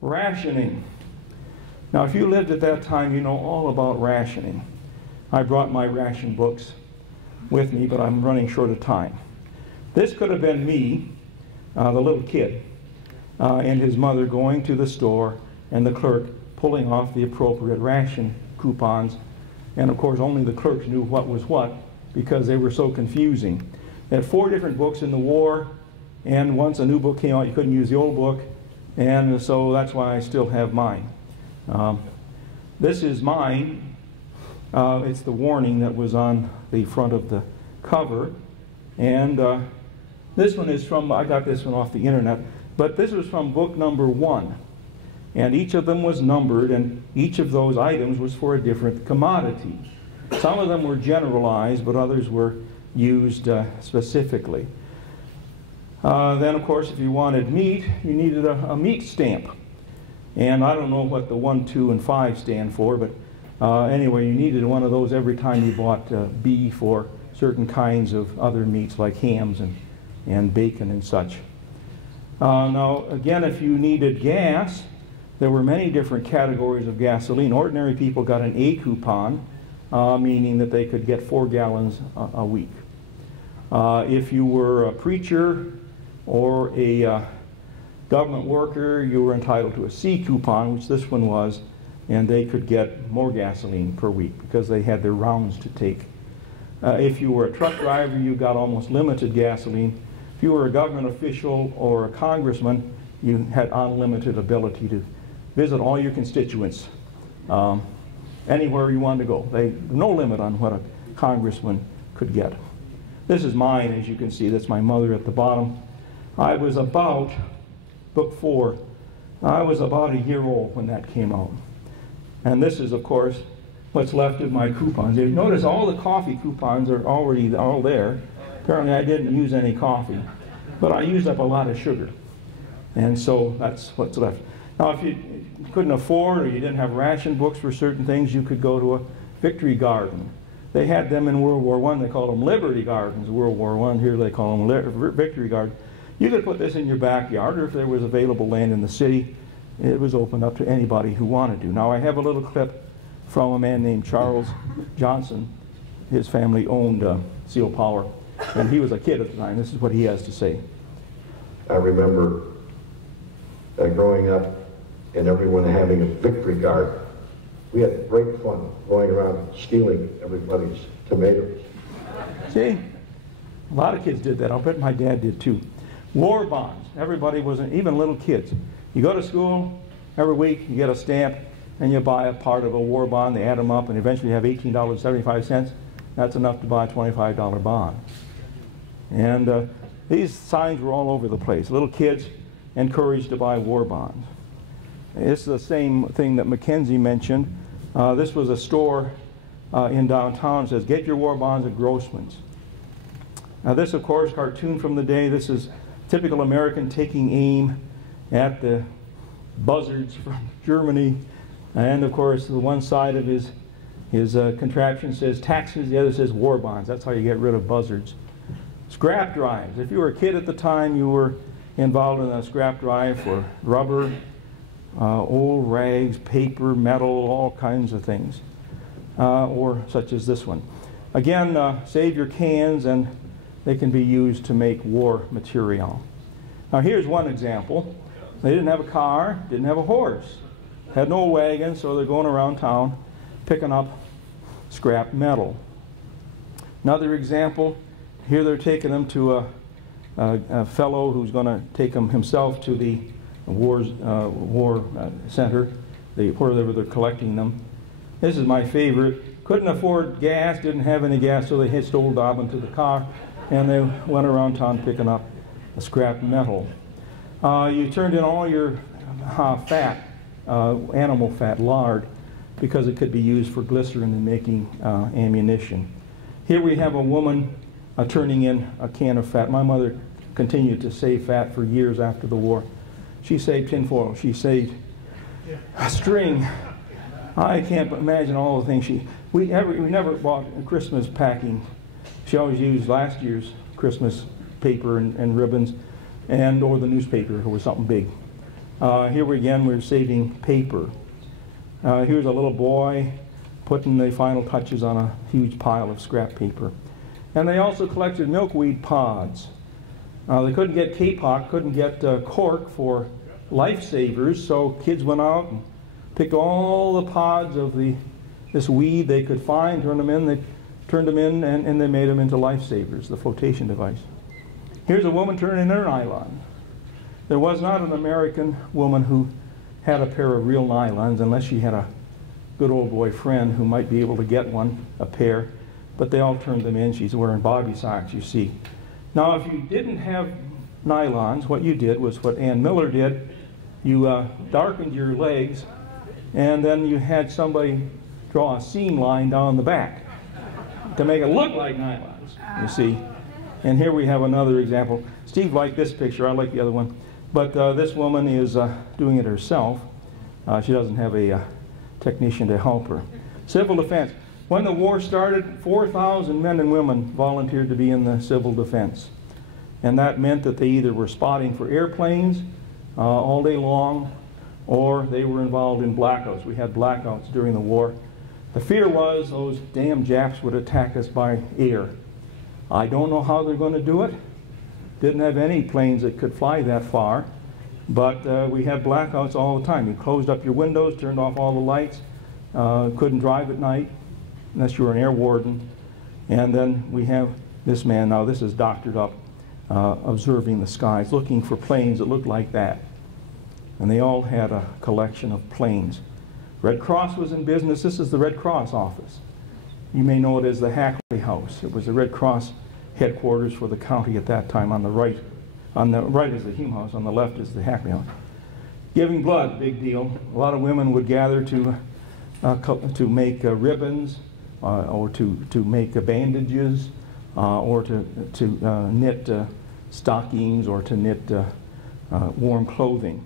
Rationing. Now, if you lived at that time, you know all about rationing. I brought my ration books with me, but I'm running short of time. This could have been me, the little kid, and his mother going to the store and the clerk pulling off the appropriate ration coupons. And of course, only the clerks knew what was what because they were so confusing. They had 4 different books in the war, and once a new book came out, you couldn't use the old book, and so that's why I still have mine. This is mine. It's the warning that was on the front of the cover, and this one is from, I got this one off the internet, but this was from book number 1. And each of them was numbered, and each of those items was for a different commodity. Some of them were generalized, but others were used specifically. Then, of course, if you wanted meat, you needed a meat stamp. And I don't know what the 1, 2, and 5 stand for, but anyway, you needed one of those every time you bought beef or certain kinds of other meats like hams and bacon and such. Now, again, if you needed gas, there were many different categories of gasoline. Ordinary people got an A coupon, meaning that they could get 4 gallons a week. If you were a preacher or a government worker, you were entitled to a C coupon, which this one was, and they could get more gasoline per week because they had their rounds to take. If you were a truck driver, you got almost limited gasoline. If you were a government official or a congressman, you had unlimited ability to visit all your constituents anywhere you wanted to go. No limit on what a congressman could get. This is mine, as you can see. That's my mother at the bottom. I was about, book 4, I was about a year old when that came out. And this is, of course, what's left of my coupons. You notice all the coffee coupons are already all there. Apparently I didn't use any coffee, but I used up a lot of sugar. And so that's what's left. Now, if you couldn't afford or you didn't have ration books for certain things, you could go to a Victory Garden. They had them in World War I. They called them Liberty Gardens. World War I, here they call them Victory Garden. You could put this in your backyard, or if there was available land in the city, it was open up to anybody who wanted to. Now, I have a little clip from a man named Charles Johnson. His family owned Seal Power, and he was a kid at the time. This is what he has to say. I remember growing up and everyone having a victory garden. We had great fun going around stealing everybody's tomatoes. See? A lot of kids did that. I'll bet my dad did too. War bonds. Everybody was, even little kids. You go to school, every week you get a stamp and you buy a part of a war bond. They add them up and eventually you have $18.75. That's enough to buy a $25 bond. And these signs were all over the place. Little kids encouraged to buy war bonds. It's the same thing that McKenzie mentioned. This was a store in downtown. It says, get your war bonds at Grossman's. Now this, of course, cartoon from the day. This is typical American taking aim at the buzzards from Germany. And of course, the one side of his contraption says taxes, the other says war bonds. That's how you get rid of buzzards. Scrap drives. If you were a kid at the time, you were involved in a scrap drive for rubber, old rags, paper, metal, all kinds of things, or such as this one. Again, save your cans, and they can be used to make war material. Now here's one example. They didn't have a car, didn't have a horse, had no wagon, so they're going around town picking up scrap metal. Another example, here they're taking them to a fellow who's going to take them himself to the war center, where they're collecting them. This is my favorite. Couldn't afford gas, didn't have any gas, so they hitched old Dobbin to the car, and they went around town picking up scrap metal. You turned in all your fat, animal fat, lard, because it could be used for glycerin in making ammunition. Here we have a woman turning in a can of fat. My mother continued to save fat for years after the war. She saved tinfoil. She saved string. I can't imagine all the things we never bought Christmas packing. She always used last year's Christmas paper and ribbons, or the newspaper if it was something big. Here again, we're saving paper. Here's a little boy putting the final touches on a huge pile of scrap paper. And they also collected milkweed pods. They couldn't get kapok, couldn't get cork for lifesavers, so kids went out and picked all the pods of this weed they could find, turned them in, and they made them into lifesavers, the flotation device. Here's a woman turning in her nylon. There was not an American woman who had a pair of real nylons unless she had a good old boy friend who might be able to get a pair, but they all turned them in. She's wearing bobby socks, you see. Now, if you didn't have nylons, what you did was what Ann Miller did. You darkened your legs, and then you had somebody draw a seam line down the back to make it look like nylons, you see. And here we have another example. Steve liked this picture, I like the other one. But this woman is doing it herself. She doesn't have a technician to help her. Civil defense. When the war started, 4,000 men and women volunteered to be in the civil defense. And that meant that they either were spotting for airplanes all day long, or they were involved in blackouts. We had blackouts during the war. The fear was those damn Japs would attack us by air. I don't know how they're going to do it. Didn't have any planes that could fly that far, but we had blackouts all the time. You closed up your windows, turned off all the lights, couldn't drive at night unless you were an air warden. And then we have this man, now this is doctored up, observing the skies, looking for planes that looked like that. And they all had a collection of planes. Red Cross was in business. This is the Red Cross office. You may know it as the Hackley House. It was the Red Cross headquarters for the county at that time. On the right is the Hume House, on the left is the Hackley House. Giving blood, big deal. A lot of women would gather to make ribbons, or to make bandages, or to knit stockings, or to knit warm clothing.